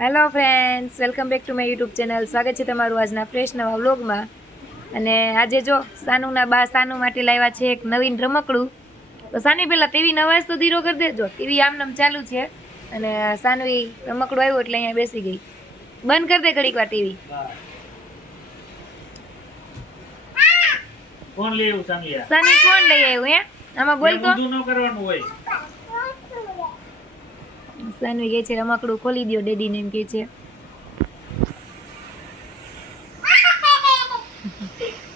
Hello friends, welcome back to my YouTube channel. સ્વાગત છે તમારું આજના ફ્રેશ નવા વ્લોગમાં. અને આજે જો સાનુના બા સાનુ માટે લાવ્યા છે એક નવીન રમકડું. તો સાની પહેલાં ટીવી નવાજ તો ધીરો કરી દેજો. ટીવી આમનામ ચાલુ છે અને સાનવી રમકડું આવ્યું એટલે અહીંયા બેસી ગઈ. બંધ કરી દે ઘડીક વાર ટીવી. કોણ લઈ આવ્યું સાનિયા? સાની કોણ લઈ આવ્યું હે? આમાં બોલ તો. ઊંધું ન કરવાનું હોય. સાનવી કહે છે રમકડું ખોલી દો ડેડીને, એમ કહે છે.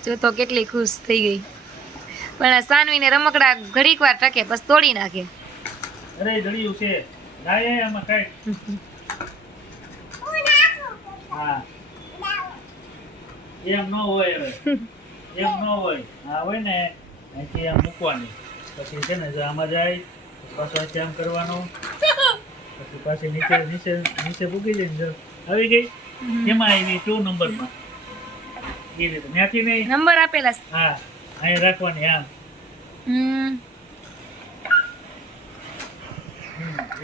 જો તો કેટલી ખુશ થઈ ગઈ. પણ આ સાનવીને રમકડા ઘડીક વાર ટકે બસ તોડી નાખે. અરે જડિયું છે લાય આમાં કાઈ. હા એમ ન હોય હવે. એમ ન હોય. હા હોય ને અહીંથી આમ મૂકવાની, પછી છે ને જો આમાં જાય પાછું અહીંથી આમ કરવાનું, પછી પાછી નીચે નીચે નીચે પૂકી જઈને જો આવી ગઈ. એમાં આવી 2 નંબરમાં એ રીતે ત્યાંથી નહીં નંબર આપેલા છે. હા અહીં રાખવાની આમ.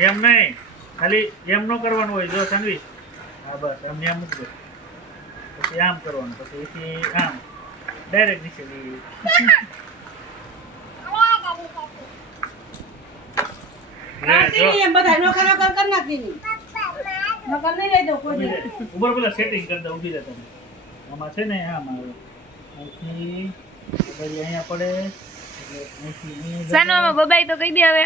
એમ નહીં, ખાલી એમ ન કરવાનું હોય. જો સાનવી હા બસ આમ ત્યાં મૂકજો, પછી આમ કરવાનું, પછી એથી આમ ડાયરેક્ટ નીચે લઈ. ઉપર પેલા સેટિંગ કરતા ઉભી રહે તમે. આમાં છે ને આમ આવે અહીંથી પછી અહીંયા પડે એટલે અહીંથી સાનુ આમાં બબાઈ તો કહી દે હવે.